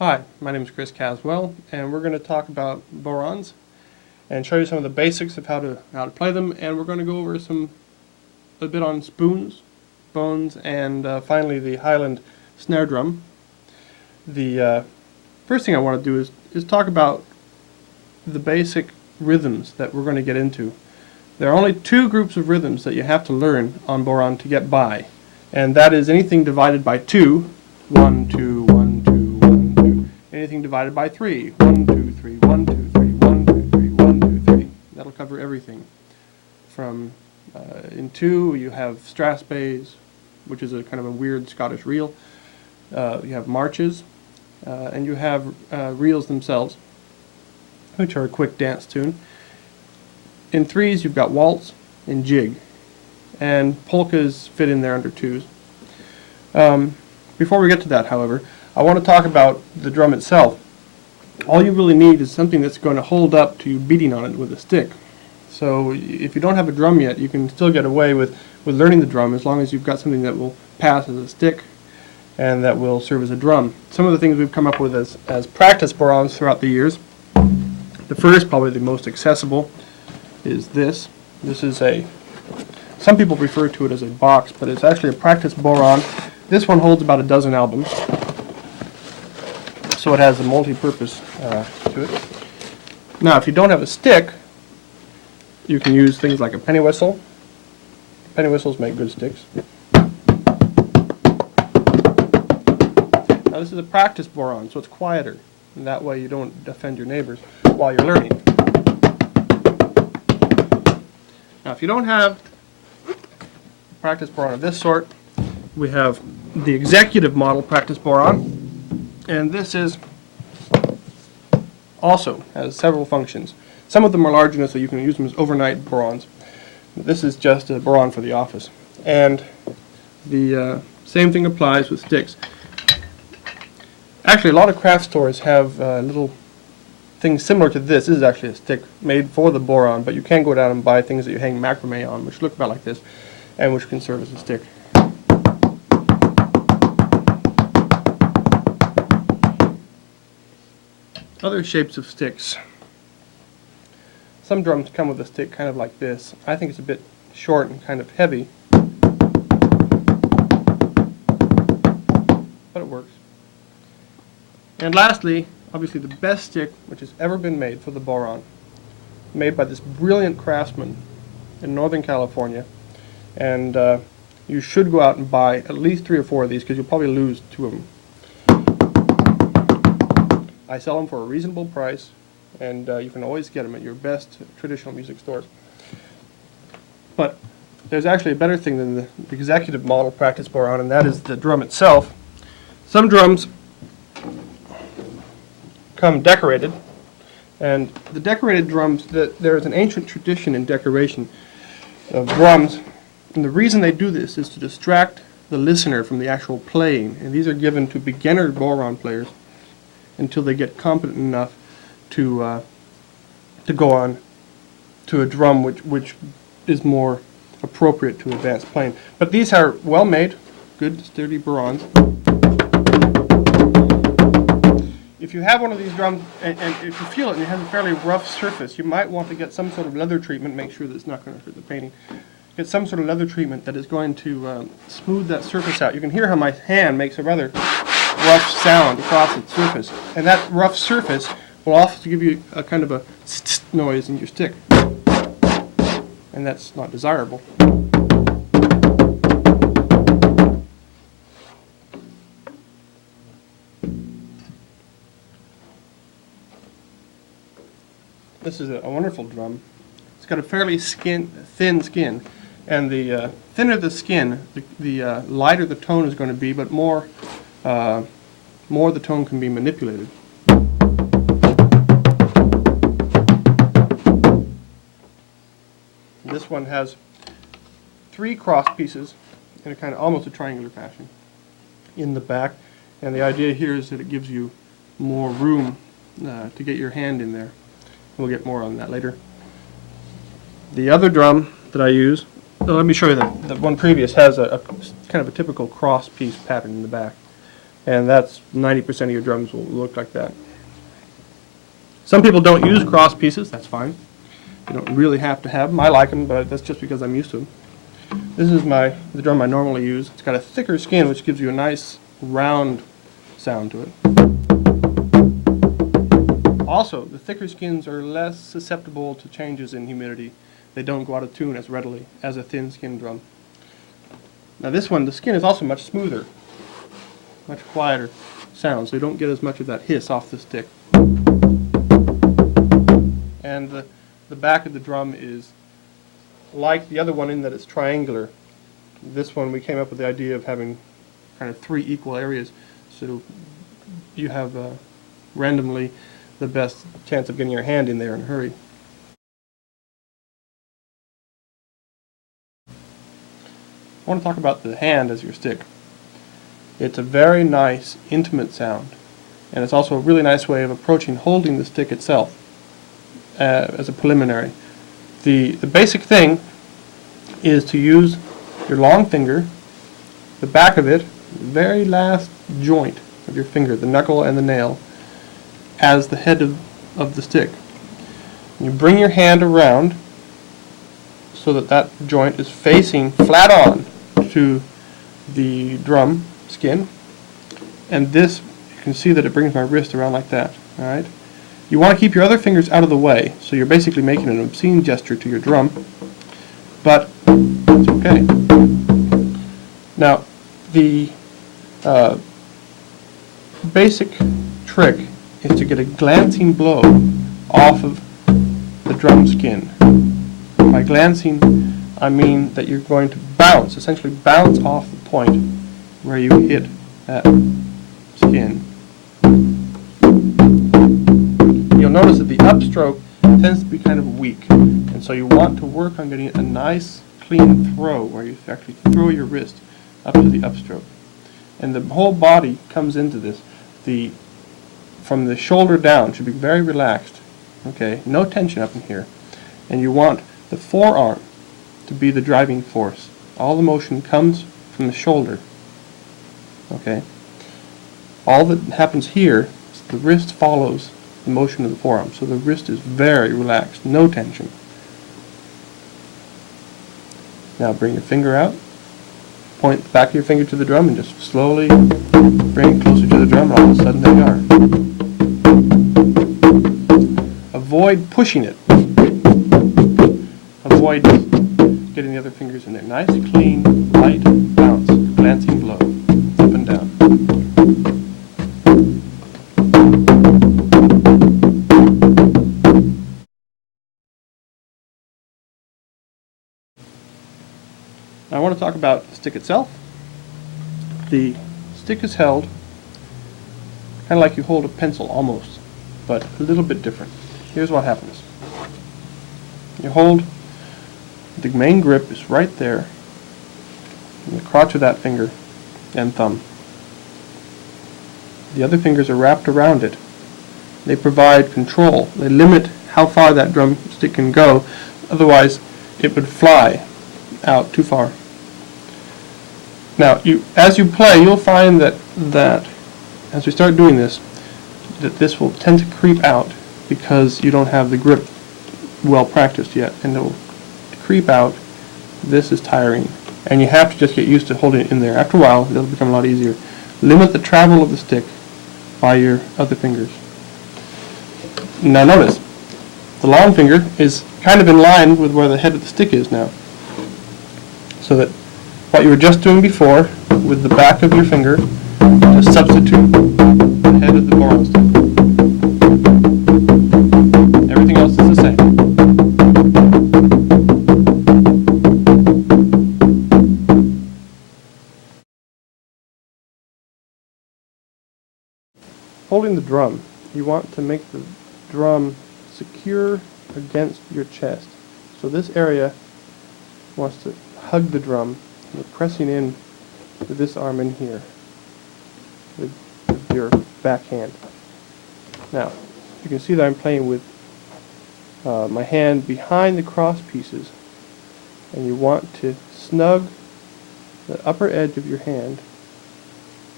Hi, my name is Caswell, and we're going to talk about bodhrans and show you some of the basics of how to play them, and we're going to go over a bit on spoons, bones, and finally the Highland snare drum. The first thing I want to do is talk about the basic rhythms that we're going to get into. There are only two groups of rhythms that you have to learn on bodhran to get by, and that is anything divided by 2, 1, 2, 1, 2, 1, 2. Anything divided by 3, 1, 2, 3, 1, 2, 3, 1, 2, 3, 1, 2, 3. That'll cover everything. From in 2 you have Strathspeys, which is a kind of a weird Scottish reel. You have marches, and you have reels themselves, which are a quick dance tune. In 3s you've got waltz and jig, and polkas fit in there under 2s. Before we get to that, however, I want to talk about the drum itself. All you really need is something that's going to hold up to you beating on it with a stick. So if you don't have a drum yet, you can still get away with learning the drum as long as you've got something that will pass as a stick and that will serve as a drum. Some of the things we've come up with as practice bodhrans throughout the years. The first, probably the most accessible, is this. This is some people refer to it as a box, but it's actually a practice bodhran. This one holds about a dozen albums, so it has a multi-purpose to it. Now, if you don't have a stick, you can use things like a penny whistle. Penny whistles make good sticks. Now, this is a practice bodhran, so it's quieter, and that way you don't offend your neighbors while you're learning. Now, if you don't have practice bodhran of this sort, we have the executive model practice bodhran, and this also has several functions. Some of them are large enough so you can use them as overnight bodhrans. This is just a bodhran for the office. And the same thing applies with sticks. Actually, a lot of craft stores have little things similar to this. This is actually a stick made for the bodhran, but you can go down and buy things that you hang macrame on, which look about like this, and which can serve as a stick. Other shapes of sticks. Some drums come with a stick kind of like this. I think it's a bit short and kind of heavy, but it works. And lastly, obviously the best stick which has ever been made for the bodhran, made by this brilliant craftsman in Northern California, and you should go out and buy at least 3 or 4 of these because you'll probably lose 2 of them. I sell them for a reasonable price, and you can always get them at your best traditional music stores. But there's actually a better thing than the executive model practice bodhran, and that is the drum itself. Some drums come decorated, and the decorated drums, there is an ancient tradition in decoration of drums, and the reason they do this is to distract the listener from the actual playing, and these are given to beginner bodhran players until they get competent enough to go on to a drum which is more appropriate to advanced playing. But these are well made, good sturdy bodhrans. If you have one of these drums and if you feel it and you have a fairly rough surface, you might want to get some sort of leather treatment, make sure that it's not going to hurt the painting. Get some sort of leather treatment that is going to smooth that surface out. You can hear how my hand makes a rather rough sound across its surface, and that rough surface will also give you a kind of a tss noise in your stick, and that's not desirable. This is a wonderful drum. It's got a fairly thin skin, and the thinner the skin, the lighter the tone is going to be, but more the tone can be manipulated. This one has 3 cross pieces in a kind of almost a triangular fashion in the back, and the idea here is that it gives you more room to get your hand in there. We'll get more on that later. The other drum that I use, let me show you the one previous, has a kind of a typical cross piece pattern in the back. And that's 90% of your drums will look like that. Some people don't use cross pieces, that's fine. You don't really have to have them. I like them, but that's just because I'm used to them. This is the drum I normally use. It's got a thicker skin, which gives you a nice round sound to it. Also, the thicker skins are less susceptible to changes in humidity. They don't go out of tune as readily as a thin skin drum. Now this one, the skin is also much smoother, much quieter sound, so you don't get as much of that hiss off the stick. And the back of the drum is like the other one in that it's triangular. This one we came up with the idea of having kind of 3 equal areas, so you have randomly the best chance of getting your hand in there in a hurry. I want to talk about the hand as your stick. It's a very nice, intimate sound, and it's also a really nice way of approaching holding the stick itself as a preliminary. The basic thing is to use your long finger, the back of it, the very last joint of your finger, the knuckle and the nail, as the head of the stick. You bring your hand around so that that joint is facing flat on to the drum skin, and this, you can see that it brings my wrist around like that. Alright? You want to keep your other fingers out of the way, so you're basically making an obscene gesture to your drum, but it's okay. Now, the basic trick is to get a glancing blow off of the drum skin. By glancing, I mean that you're going to bounce, essentially bounce off the point where you hit that skin. You'll notice that the upstroke tends to be kind of weak, and so you want to work on getting a nice clean throw where you actually throw your wrist up to the upstroke. And the whole body comes into this. From the shoulder down should be very relaxed. Okay, no tension up in here. And you want the forearm to be the driving force. All the motion comes from the shoulder. Okay? All that happens here is the wrist follows the motion of the forearm. So the wrist is very relaxed, no tension. Now bring your finger out, point the back of your finger to the drum, and just slowly bring it closer to the drum, and all of a sudden there you are. Avoid pushing it. Avoid getting the other fingers in there. Nice, clean, light bounce, glancing blow, up and down. Now I want to talk about the stick itself. The stick is held kind of like you hold a pencil almost, but a little bit different. Here's what happens. You hold, the main grip is right there in the crotch of that finger and thumb. The other fingers are wrapped around it. They provide control. They limit how far that drumstick can go, otherwise it would fly out too far. Now, as you play, you'll find that as we start doing this, that this will tend to creep out because you don't have the grip well practiced yet, and it will creep out. This is tiring, and you have to just get used to holding it in there. After a while, it'll become a lot easier. Limit the travel of the stick by your other fingers. Now notice, the long finger is kind of in line with where the head of the stick is now, so that what you were just doing before with the back of your finger, just substitute the head of the Bodhran stick. Everything else is the same. Holding the drum, you want to make the drum secure against your chest. So this area wants to hug the drum. You're pressing in with this arm in here with your back hand. Now, you can see that I'm playing with my hand behind the cross pieces, and you want to snug the upper edge of your hand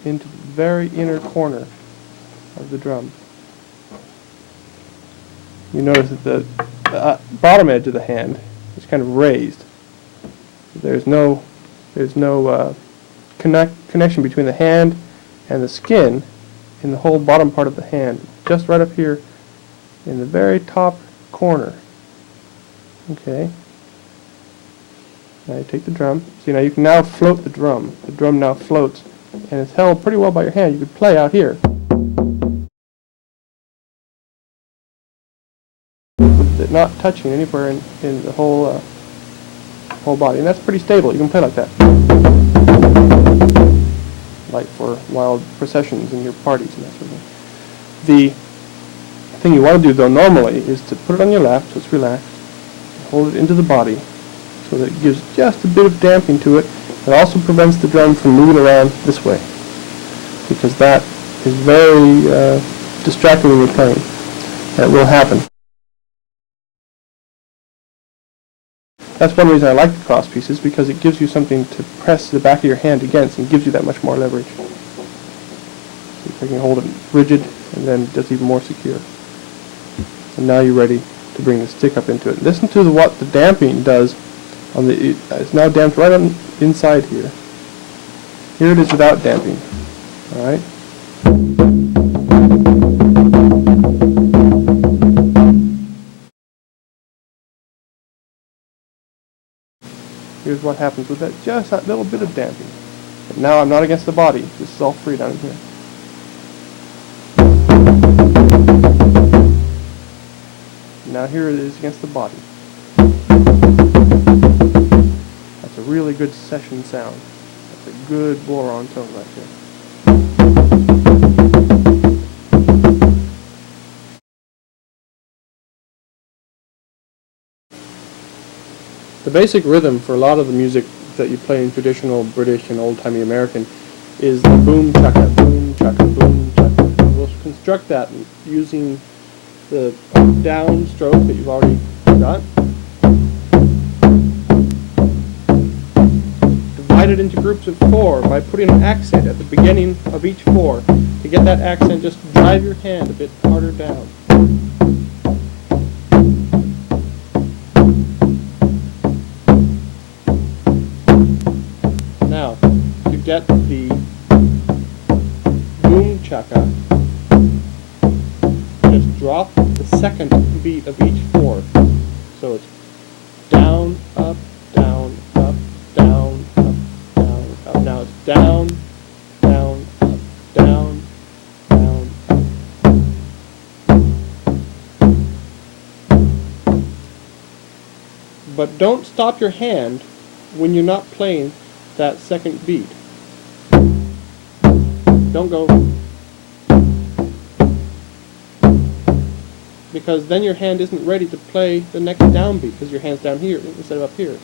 into the very inner corner of the drum. You notice that the bottom edge of the hand is kind of raised. There's no connection between the hand and the skin in the whole bottom part of the hand, just right up here in the very top corner. Okay. Now you take the drum. See, now you can now float the drum. The drum now floats, and it's held pretty well by your hand. You could play out here, with it not touching anywhere in the whole body, and that's pretty stable. You can play like that, like for wild processions in your parties and that sort of thing. The thing you want to do, though, normally is to put it on your lap so it's relaxed, hold it into the body so that it gives just a bit of damping to it. It also prevents the drum from moving around this way, because that is very distracting when you're playing. That will happen. That's one reason I like the cross pieces, because it gives you something to press the back of your hand against and gives you that much more leverage. So you can hold it rigid, and then just even more secure. And now you're ready to bring the stick up into it. Listen to what the damping does. It's now damped right on inside here. Here it is without damping. All right. Here's what happens with that, just that little bit of damping. But now I'm not against the body. This is all free down here. Now here it is against the body. That's a really good session sound. That's a good Bodhran tone right there. The basic rhythm for a lot of the music that you play in traditional British and old-timey American is the boom chaka, boom chaka, boom chaka. We'll construct that using the down stroke that you've already got. Divide it into groups of 4 by putting an accent at the beginning of each 4. To get that accent, just drive your hand a bit harder down. Now, to get the boom chaka, just drop the second beat of each 4. So it's down, up, down, up, down, up, down, up. Now it's down, down, up, down, down, up. But don't stop your hand when you're not playing that second beat. Don't go, because then your hand isn't ready to play the next downbeat, because your hand's down here instead of up here.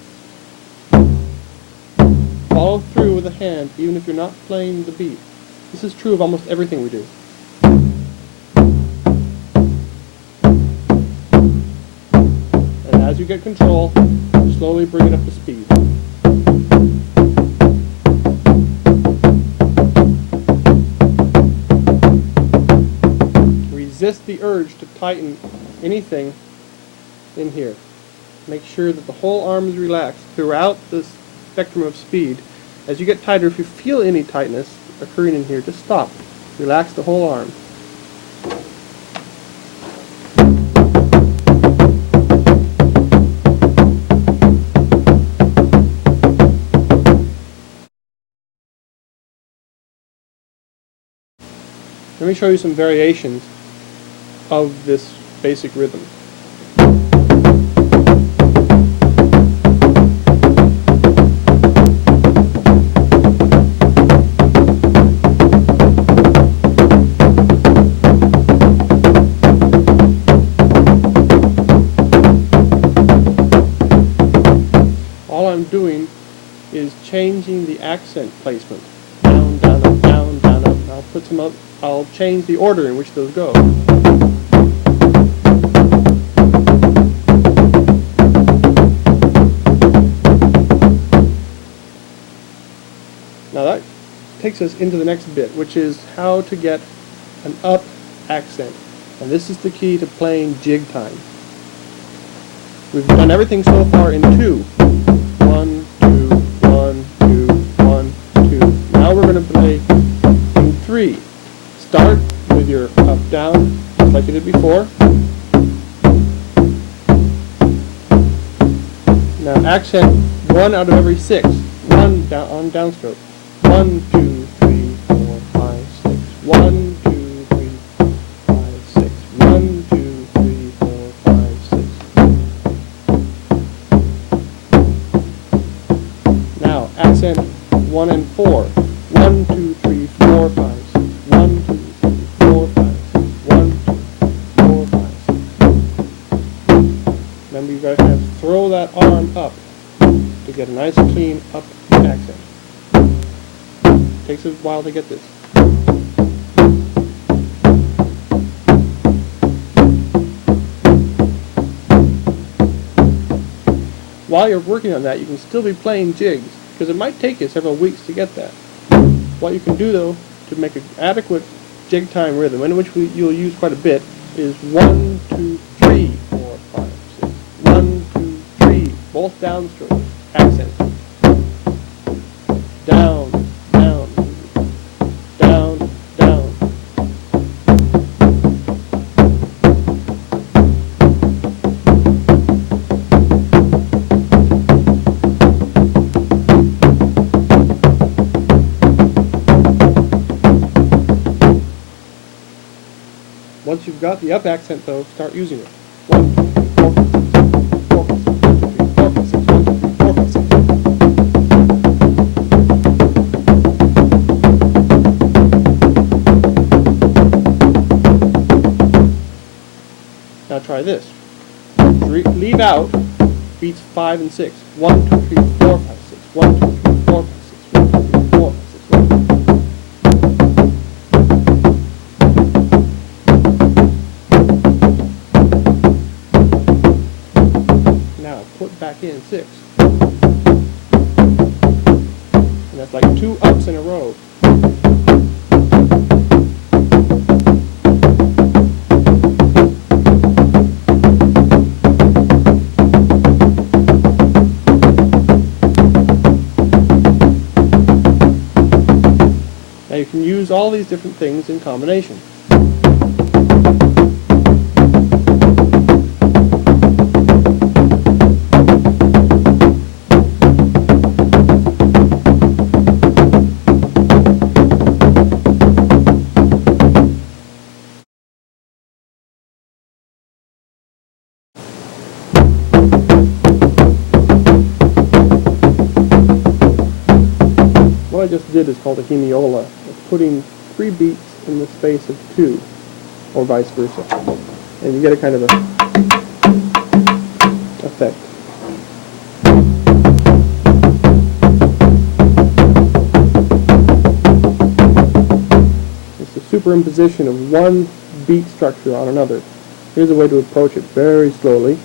Follow through with the hand even if you're not playing the beat. This is true of almost everything we do. And as you get control, slowly bring it up to speed. Resist the urge to tighten anything in here. Make sure that the whole arm is relaxed throughout the spectrum of speed. As you get tighter, if you feel any tightness occurring in here, just stop. Relax the whole arm. Let me show you some variations of this basic rhythm. All I'm doing is changing the accent placement. Down, down, up, down, down, up. I'll change the order in which those go. Now that takes takes us into the next bit, which is how to get an up accent. And this is the key to playing jig time. We've done everything so far in 2. 1, 2, 1, 2, 1, 2. Now we're going to play in 3. Start with your up down, just like you did before. Now accent 1 out of every 6. 1 down on downstroke. 1, 2, 3, 4, 5, 6. 1, 2, 3, 5, 6. 1, 2, 3, 4, 5, 6. Now accent 1 and 4. 1, 2, 3, 4, 5, 6. 1, 2, 3, 4, 5, 6. 1, 2, 3, 4, 5, 6. Remember, you've got to kind of throw that arm up to get a nice clean up accent. Takes a while to get this. While you're working on that, you can still be playing jigs, because it might take you several weeks to get that. What you can do, though, to make an adequate jig time rhythm, in which you'll use quite a bit, is 1, 2, 3, 4, 5, 6. 1, 2, 3, both downstrokes, accent. Down, down, down, down. Once you've got the up accent, though, start using it. 1, 2, 3, 4, 5, 6, 4, 5, 6, 1, 2, 3, 4, 5, 6, 1, 2, 3, 4, 5, 6. Now try this. Leave out beats 5 and 6. 1, 2, 3, 4, 5, 6. 1, 2, 3, 4, 5, 6. 1, 2, 3, 4, 5, 6. 1, 2, 3. Now put back in 6. And that's like 2 ups in a row. Now you can use all these different things in combination. What I just did is called a hemiola. It's putting 3 beats in the space of 2, or vice versa. And you get a kind of a effect. It's the superimposition of one beat structure on another. Here's a way to approach it very slowly.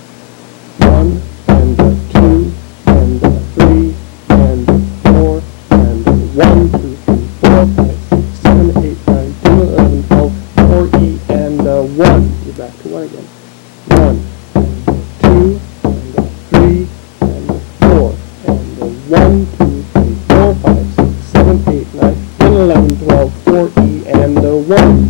1 and 2 and 3 and 4 and 1, 2, 3, 4, 5, 6, 7, 8, 9, 10, 11, 12, 4E and 1. You're back to 1 again. 1 and 2 and 3 and 4 and 1, 2, 3, 4, 5, 6, 7, 8, 9, 10, 11, 12, 4E and 1.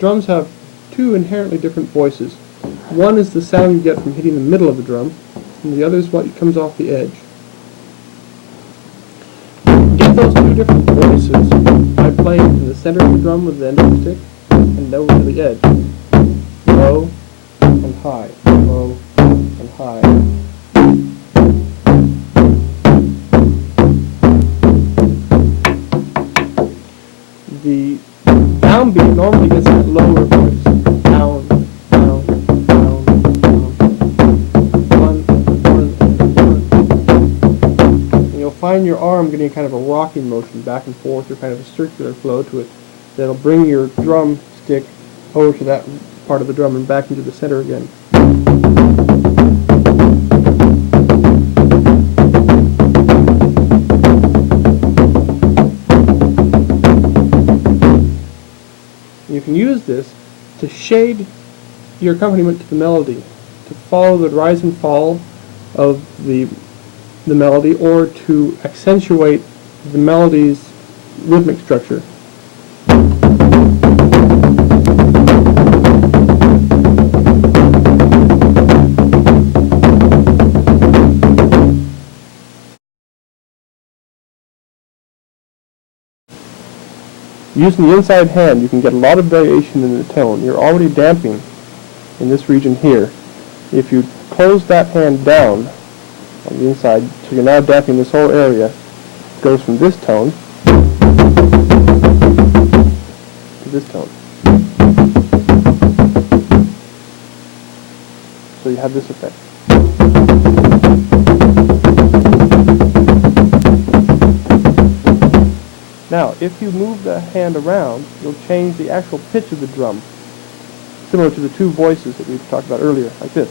Drums have 2 inherently different voices. One is the sound you get from hitting the middle of the drum, and the other is what comes off the edge. Get those 2 different voices by playing in the center of the drum with the end of the stick and low to the edge. Low and high, low and high. The downbeat normally gets that lower voice, down, find your arm getting kind of a rocking motion back and forth, or kind of a circular flow to it, that'll bring your drum stick over to that part of the drum and back into the center again. You can use this to shade your accompaniment to the melody, to follow the rise and fall of the melody, or to accentuate the melody's rhythmic structure. Using the inside hand, you can get a lot of variation in the tone. You're already damping in this region here. If you close that hand down on the inside, so you're now damping this whole area, it goes from this tone to this tone. So you have this effect. Now, if you move the hand around, you'll change the actual pitch of the drum, similar to the two voices that we've talked about earlier, like this.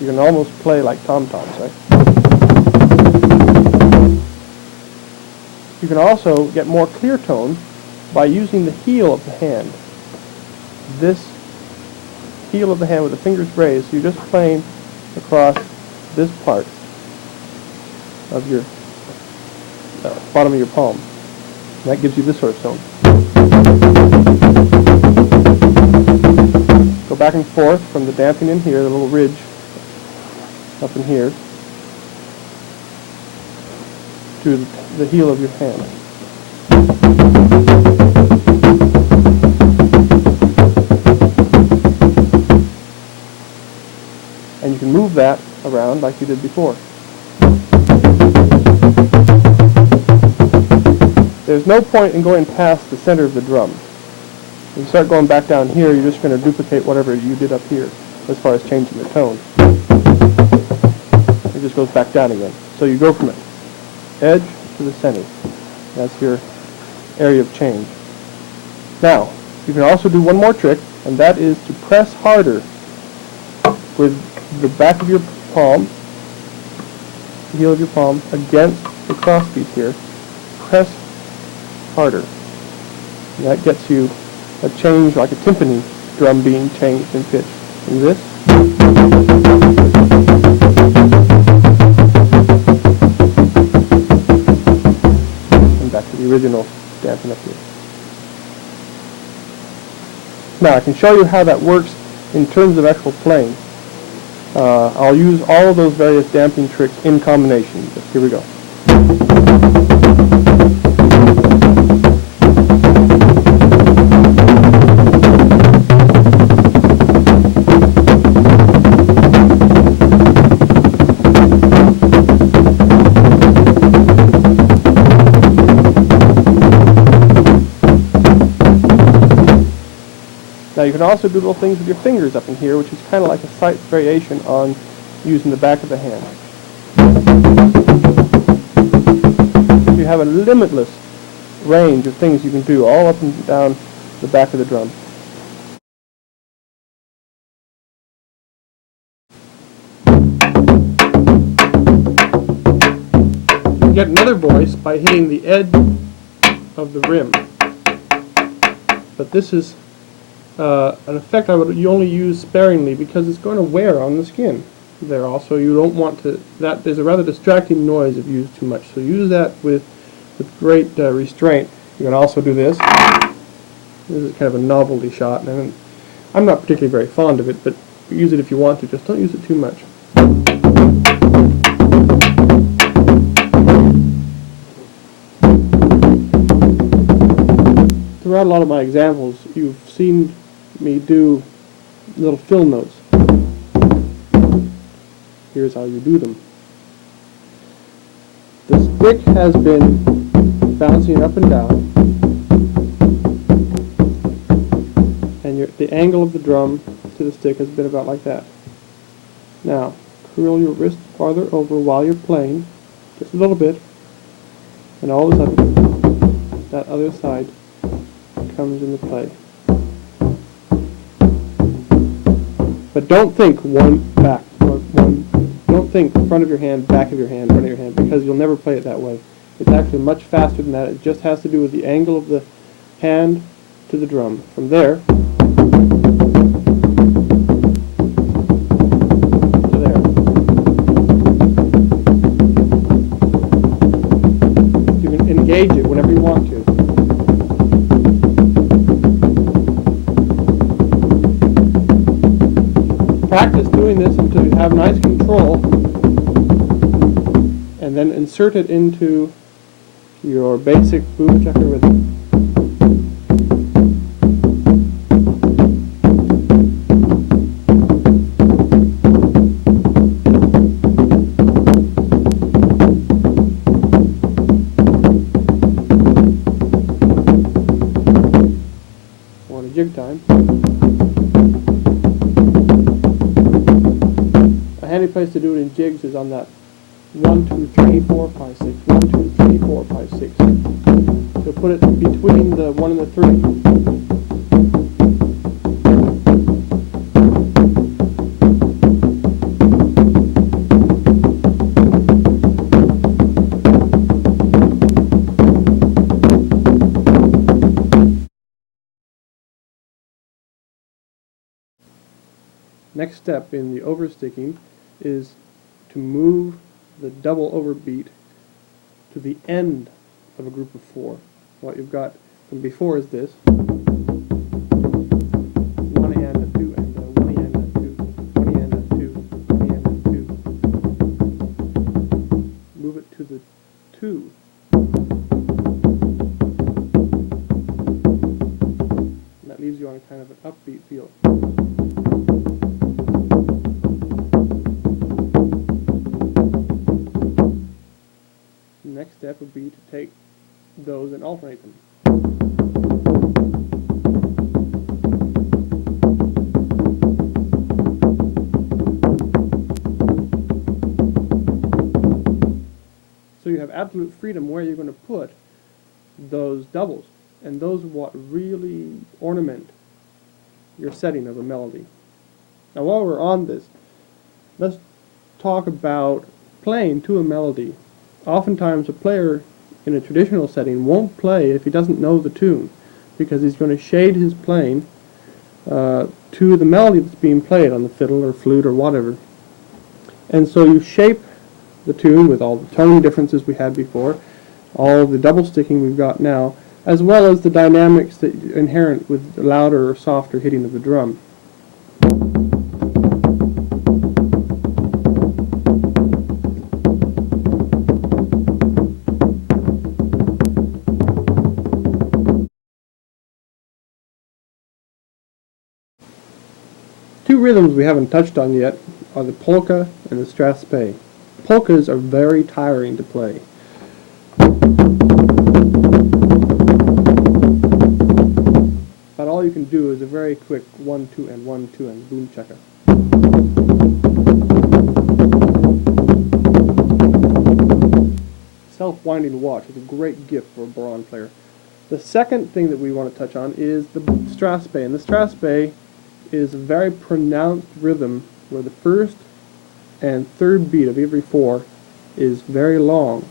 You can almost play like tom-toms, right? You can also get more clear tone by using the heel of the hand. This heel of the hand with the fingers raised, so you're just playing across this part of your bottom of your palm. And that gives you this sort of tone. Go back and forth from the damping in here, the little ridge up in here, to the heel of your hand. And you can move that around like you did before. There's no point in going past the center of the drum. If you start going back down here, you're just going to duplicate whatever you did up here as far as changing the tone. It just goes back down again. So you go from the edge to the center. That's your area of change. Now, you can also do one more trick, and that is to press harder with the back of your palm, the heel of your palm, against the crosspiece here. Press harder. And that gets you a change like a timpani drum being changed in pitch. And this. And back to the original damping up here. Now I can show you how that works in terms of actual playing. I'll use all of those various damping tricks in combination. Just here we go. Now you can also do little things with your fingers up in here, which is kind of like a slight variation on using the back of the hand. You have a limitless range of things you can do all up and down the back of the drum. You can get another voice by hitting the edge of the rim. But this is an effect you only use sparingly because it's going to wear on the skin there also. You don't want to, that is a rather distracting noise if used too much, so use that with great restraint. You can also do this. This is kind of a novelty shot, and I'm not particularly very fond of it, but use it if you want to, just don't use it too much. Throughout a lot of my examples, you've seen me do little fill notes. Here's how you do them. The stick has been bouncing up and down, and the angle of the drum to the stick has been about like that. Now, curl your wrist farther over while you're playing, just a little bit, and all of a sudden, that other side comes into play. But don't think don't think front of your hand, back of your hand, front of your hand, because you'll never play it that way. It's actually much faster than that. It just has to do with the angle of the hand to the drum. From there to there. You can engage it whenever you want to. Practice doing this until you have nice control, and then insert it into your basic boom checker rhythm. On a jig time. A handy place to do it in jigs is on that 1, 2, 3, 4, 5, 6. 1, 2, 3, 4, 5, 6. So put it between the 1 and the 3. Next step in the oversticking is to move the double overbeat to the end of a group of 4. What you've got from before is this. 1 and a 2 and a 1 and a 2, 1 and a 2, 1 and a 2. Move it to the 2. And that leaves you on kind of an upbeat feel. Next step would be to take those and alternate them. So you have absolute freedom where you're going to put those doubles, and those are what really ornament your setting of a melody. Now while we're on this, let's talk about playing to a melody. Oftentimes a player in a traditional setting won't play if he doesn't know the tune, because he's going to shade his playing to the melody that's being played on the fiddle or flute or whatever. And so you shape the tune with all the tone differences we had before, all the double sticking we've got now, as well as the dynamics that are inherent with the louder or softer hitting of the drum. Two rhythms we haven't touched on yet are the polka and the Strathspey. Polkas are very tiring to play. But all you can do is a very quick 1, 2, and 1, 2, and boom checker. Self-winding watch is a great gift for a Bodhran player. The second thing that we want to touch on is the Strathspey, and the Strathspey is a very pronounced rhythm where the first and third beat of every 4 is very long.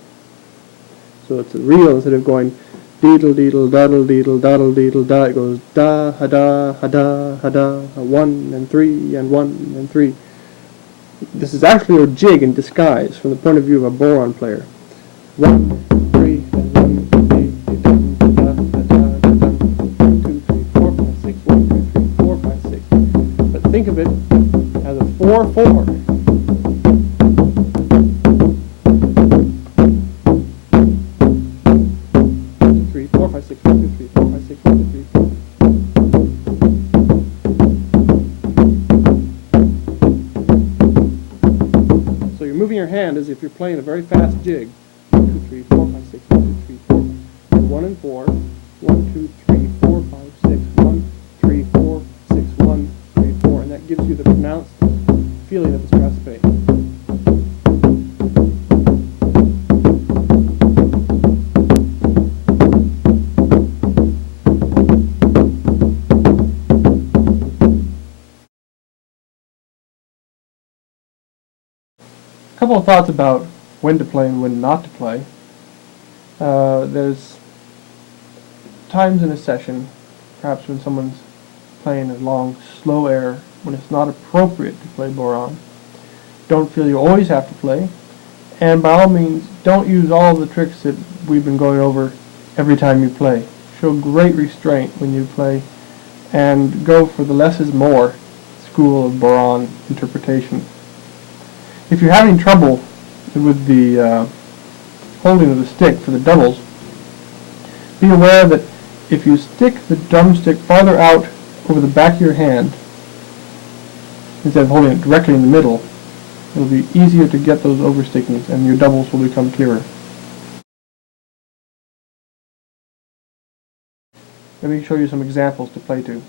So it's a real, instead of going deedle deedle daddle deedle daddle deedle da, it goes da ha da ha da ha da, 1 and 3 and 1 and 3. This is actually a jig in disguise from the point of view of a Bodhran player. 1, 3 and 1, 3 da da da da da 1, 2, 3, 4, 5, 6, 1, 2, 3, 4, 5, 6. But think of it as a 4/4. 4. So you're moving your hand as if you're playing a very fast jig. 1, 2, 3, 4, 5, 6, 1, 2, 3, 4. 1 and 4. 1, 2, 3, 4, 5, 6. 1, 3, 4, that gives you the pronounced feeling of the Strathspey. A couple of thoughts about when to play and when not to play. There's times in a session, perhaps when someone's playing a long, slow air, when it's not appropriate to play Bodhran. Don't feel you always have to play, and by all means, don't use all the tricks that we've been going over every time you play. Show great restraint when you play, and go for the less is more school of Bodhran interpretation. If you're having trouble with the holding of the stick for the doubles, be aware that if you stick the drumstick farther out over the back of your hand, instead of holding it directly in the middle, it'll be easier to get those overstickings and your doubles will become clearer. Let me show you some examples to play to.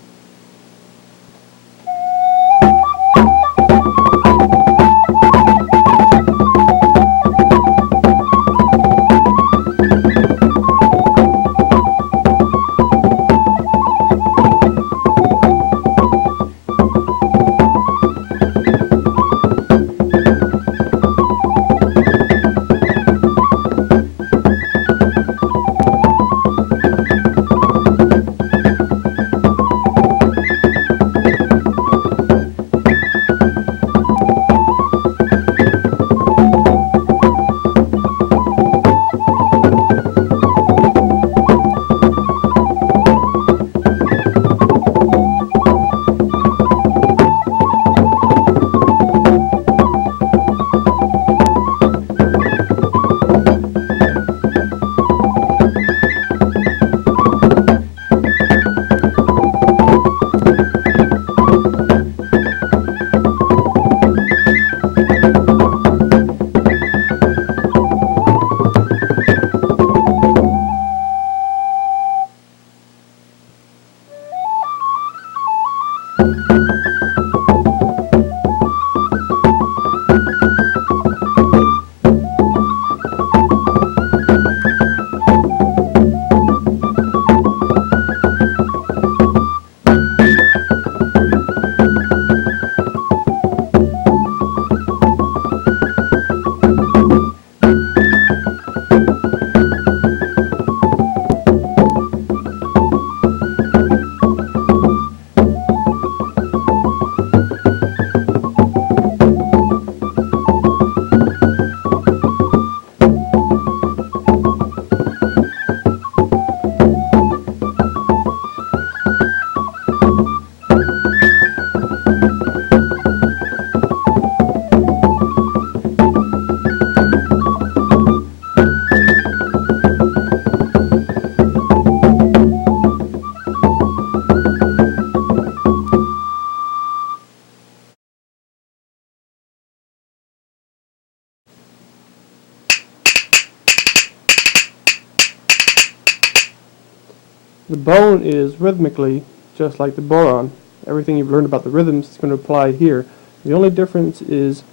The bone is rhythmically just like the Bodhran. Everything you've learned about the rhythms is going to apply here. The only difference is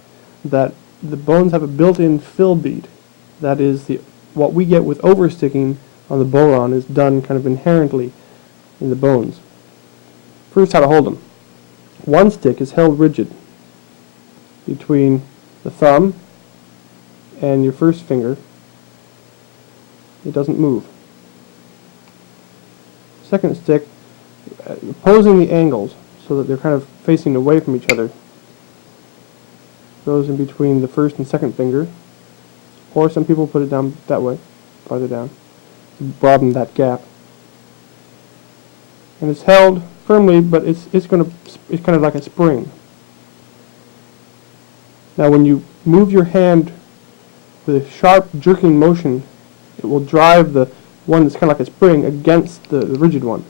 that the bones have a built-in fill beat. That is, what we get with oversticking on the Bodhran is done kind of inherently in the bones. First, how to hold them. One stick is held rigid between the thumb and your first finger. It doesn't move. Second stick, opposing the angles so that they're kind of facing away from each other, goes in between the first and second finger, or some people put it down that way, farther down, to broaden that gap. And it's held firmly, but it's kind of like a spring. Now, when you move your hand with a sharp jerking motion, it will drive the one that's kind of like a spring against the rigid one.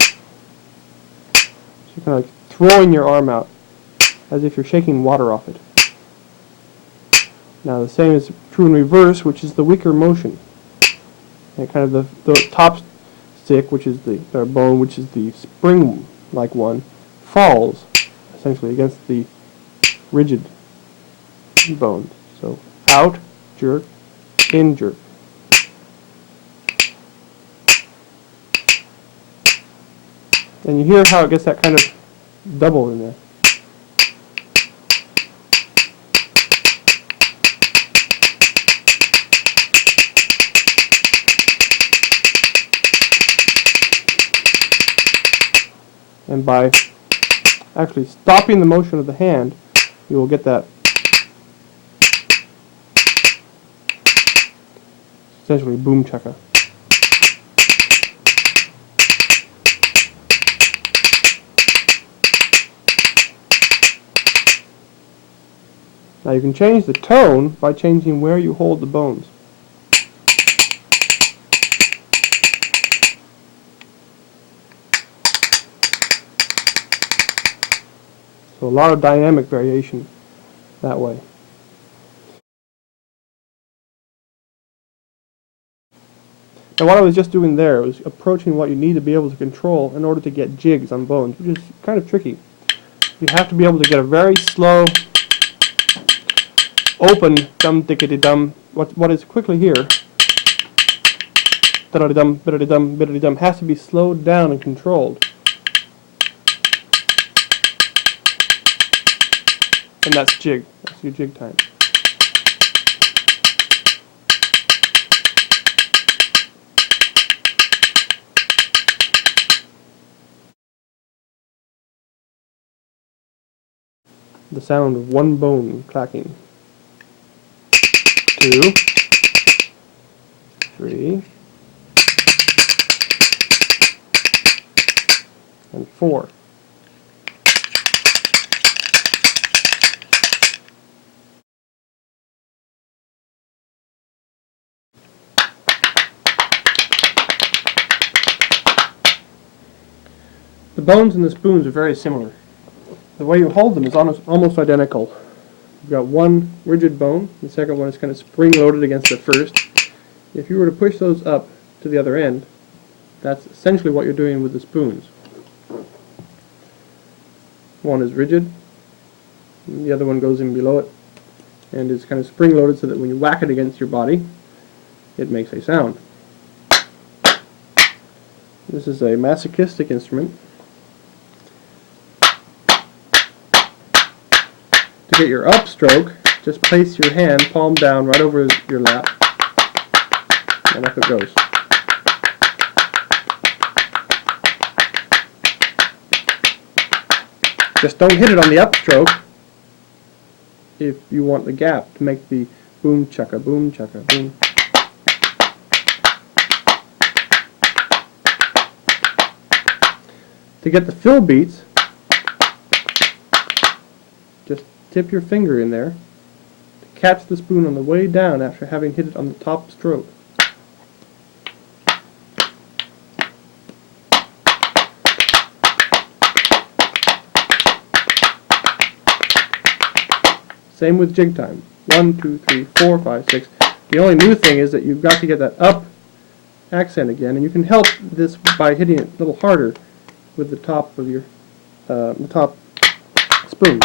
So you're kind of like throwing your arm out as if you're shaking water off it. Now the same is true in reverse, which is the weaker motion. And kind of the top stick, which is the bone, which is the spring-like one, falls essentially against the rigid bones. So out, jerk, in, jerk. And you hear how it gets that kind of double in there. And by actually stopping the motion of the hand, you will get that essentially boom chaka. Now you can change the tone by changing where you hold the bones. So a lot of dynamic variation that way. Now what I was just doing there was approaching what you need to be able to control in order to get jigs on bones, which is kind of tricky. You have to be able to get a very slow, open dum dickety dum. What is quickly here, da dum biddity dum biddity dum, has to be slowed down and controlled. And that's jig. That's your jig time. The sound of one bone clacking. 2, 3, and 4. The bones and the spoons are very similar. The way you hold them is almost identical. You've got one rigid bone, the second one is kind of spring-loaded against the first. If you were to push those up to the other end, that's essentially what you're doing with the spoons. One is rigid, and the other one goes in below it, and is kind of spring-loaded so that when you whack it against your body, it makes a sound. This is a masochistic instrument. To get your upstroke, just place your hand palm down right over your lap, and up it goes. Just don't hit it on the upstroke if you want the gap to make the boom chaka, boom chaka, boom. To get the fill beats, just tip your finger in there to catch the spoon on the way down after having hit it on the top stroke. Same with jig time. 1, 2, 3, 4, 5, 6. The only new thing is that you've got to get that up accent again, and you can help this by hitting it a little harder with the top of your the top spoon.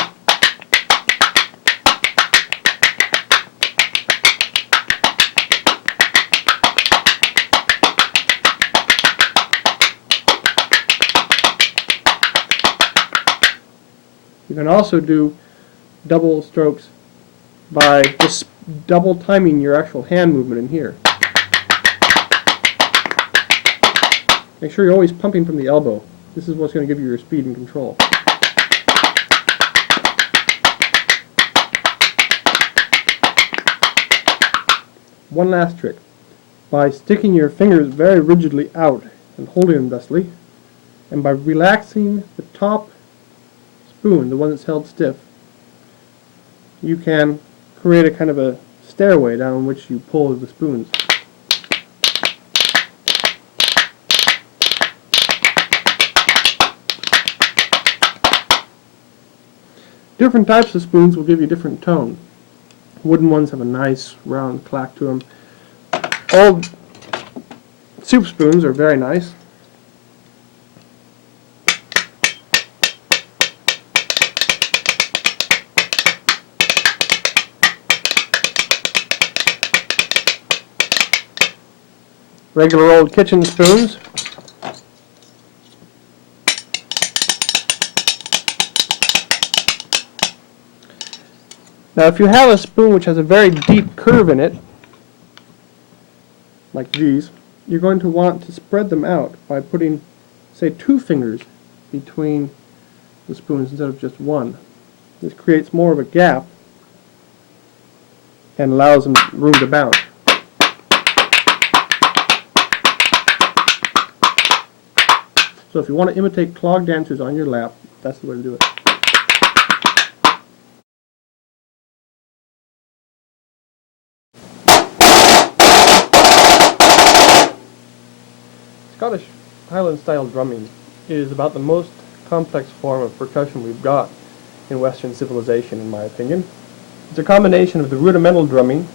You can also do double strokes by just double timing your actual hand movement in here. Make sure you're always pumping from the elbow. This is what's going to give you your speed and control. One last trick. By sticking your fingers very rigidly out and holding them thusly, and by relaxing the top spoon, the one that's held stiff, you can create a kind of a stairway down which you pull the spoons. Different types of spoons will give you different tone. Wooden ones have a nice round clack to them. Old soup spoons are very nice. regular old kitchen spoons. Now if you have a spoon which has a very deep curve in it, like these, you're going to want to spread them out by putting, say, 2 fingers between the spoons instead of just one. This creates more of a gap and allows them room to bounce. So if you want to imitate clog dancers on your lap, that's the way to do it. Scottish Highland style drumming is about the most complex form of percussion we've got in Western civilization, in my opinion. It's a combination of the rudimental drumming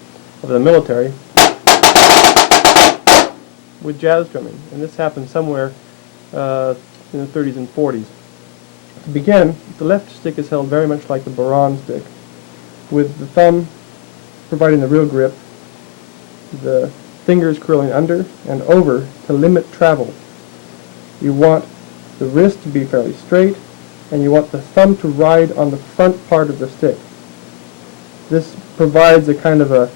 of the military with jazz drumming, and this happened somewhere in the 30s and 40s. To begin, the left stick is held very much like the Bodhran stick, with the thumb providing the real grip, the fingers curling under and over to limit travel. You want the wrist to be fairly straight, and you want the thumb to ride on the front part of the stick. This provides a kind of a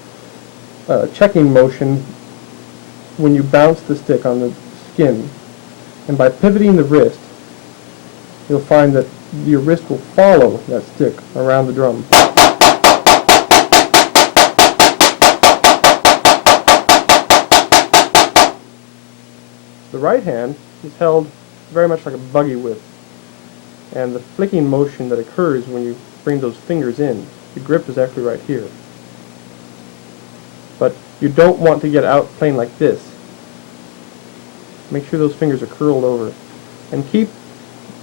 checking motion when you bounce the stick on the skin. And by pivoting the wrist, you'll find that your wrist will follow that stick around the drum. The right hand is held very much like a buggy whip, and the flicking motion that occurs when you bring those fingers in, the grip is actually right here. But you don't want to get out playing like this. Make sure those fingers are curled over, and keep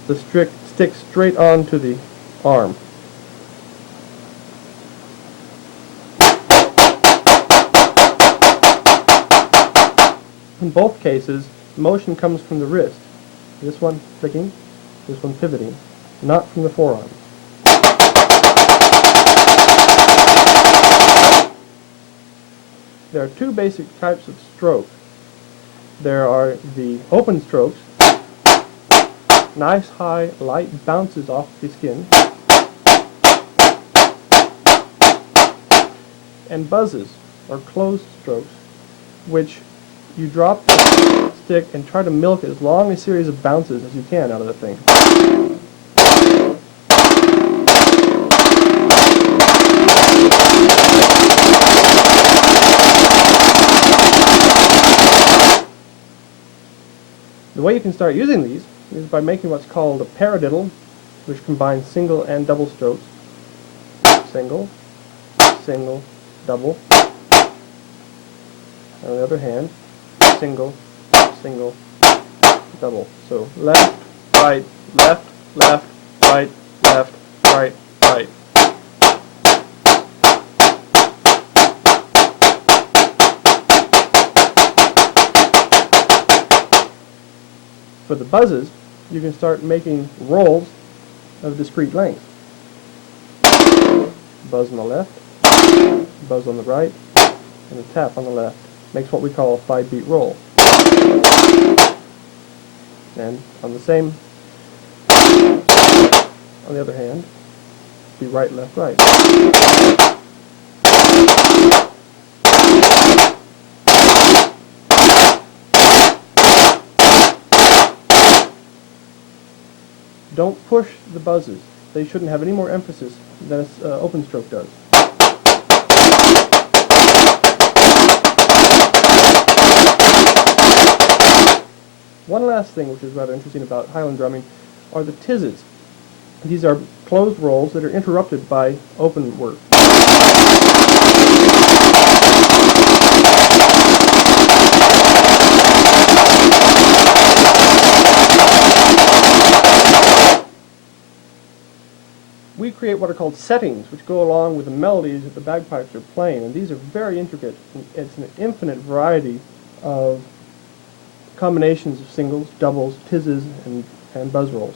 the stick straight onto the arm. In both cases, motion comes from the wrist. This one flicking, this one pivoting, not from the forearm. There are 2 basic types of stroke. There are the open strokes, nice high light bounces off the skin, and buzzes, or closed strokes, which you drop the stick and try to milk as long a series of bounces as you can out of the thing. The way you can start using these is by making what's called a paradiddle, which combines single and double strokes. Single, single, double. On the other hand, single, single, double. So left, right, left, left, right, left, right, right. For the buzzes, you can start making rolls of discrete length. Buzz on the left, buzz on the right, and a tap on the left. Makes what we call a 5-beat roll. And on the same, on the other hand, be right, left, right. Don't push the buzzes. They shouldn't have any more emphasis than an open stroke does. One last thing which is rather interesting about Highland drumming are the tizzes. These are closed rolls that are interrupted by open work. We create what are called settings, which go along with the melodies that the bagpipes are playing, and these are very intricate. It's an infinite variety of combinations of singles, doubles, tizzes, and buzz rolls.